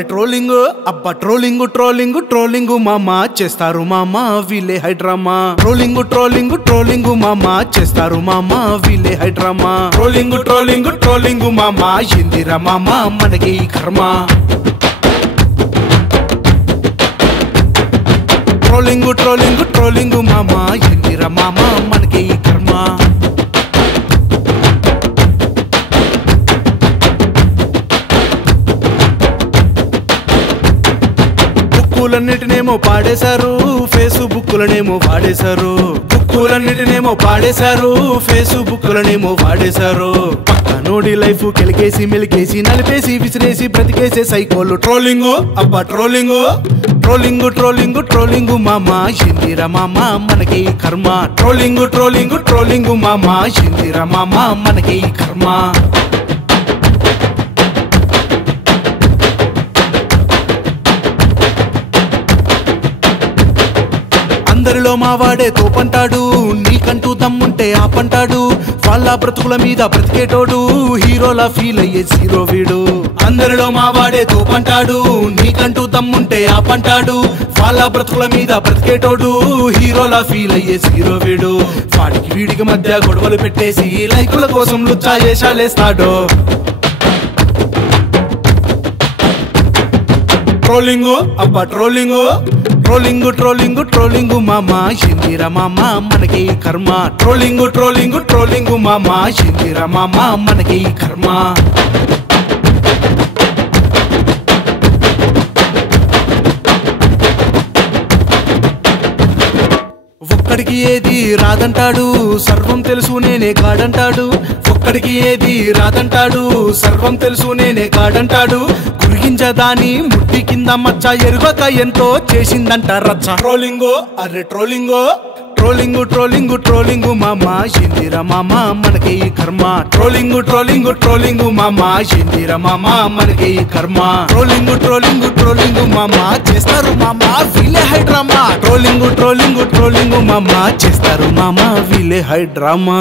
trolling అబ్బా trolling trolling trolling మామా చేస్తారు మామా వీలే హైడ్రామా ట్రోలింగ్ ట్రోలింగ్ ట్రోలింగ్ మామా చేస్తారు మామా వీలే హైడ్రామా ట్రోలింగ్ ట్రోలింగ్ ట్రోలింగ్ మామా ఇందిరా మామా మనకి ఈ కర్మ ట్రోలింగ్ ట్రోలింగ్ ట్రోలింగ్ మామా ఇందిరా మామా మనకి ఈ కర్మ బుక్కులన్నిటినేమో పాడేశారు ఫేస్బుక్లనేమో వాడేశారు బుక్కులన్నిటినేమో పాడేశారు ఫేస్బుక్లనేమో వాడేశారు పక్కనోడి లైఫ్ కెలికేసి మెలికేసి నలిపేసి విసిరేసి బ్రతికేసే సైకోలు ట్రోలింగ్ అబ్బా ట్రోలింగ్ ట్రోలింగ్ ట్రోలింగ్ ట్రోలింగ్ మామా ఇందిరా మామా మనకి ఈ కర్మ ట్రోలింగ్ ట్రోలింగ్ ట్రోలింగ్ మామా ఇందిరా మామా మనకి ఈ కర్మ అందరిలో మావాడే తోపంటాడు నీకంటూ దమ్ముంటే ఆపంటాడు వాళ్ళ బ్రతుకుల మీద బ్రతికేటోడు హీరోలా ఫీల్ అయ్యే జీరో వీడు అందరిలో మావాడే తోపంటాడు నీకంటూ దమ్ముంటే ఆపంటాడు వాళ్ళ బ్రతుకుల మీద బ్రతికేటోడు హీరోలా ఫీల్ అయ్యే జీరో వీడు వాడికి వీడికి మధ్య గొడవలు పెట్టేసి లైకుల కోసం లుచ్చా చేశాలేస్తాడు ట్రోలింగ్ అబ్బా ట్రోలింగ్ ట్రోలింగ్ ట్రోలింగ్ ట్రోలింగ్ మామా ఇందిరా మామా మనకి ఈ కర్మ ట్రోలింగ్ ట్రోలింగ్ ట్రోలింగ్ మామా ఇందిరా మామా మనకి ఈ కర్మ ఒక్కడికి ఏది రాదంటాడు సర్వం తెలుసు నేనే కాడంటాడు ఒక్కడికి ఏది రాదంటాడు సర్వం తెలుసు నేనే కాడంటాడు గురిగించదాని ముట్టి కింద మచ్చ ఎరుగక ఎంతో చేసిందంట రచ్చ ట్రోలింగ్ అరే ట్రోలింగ్ ట్రోలింగ్ ట్రోలింగ్ ట్రోలింగ్ మామా ఇందిరా మామా మనకి ఈ కర్మ ట్రోలింగ్ ట్రోలింగ్ ట్రోలింగ్ మామా ఇందిరా మామా మనకి ఈ కర్మ ట్రోలింగ్ ట్రోలింగ్ ట్రోలింగ్ మామా చేస్తారు మామా వీలే హైడ్రామా ట్రోలింగ్ ట్రోలింగ్ ట్రోలింగ్ మామా చేస్తారు మామా వీలే హైడ్రామా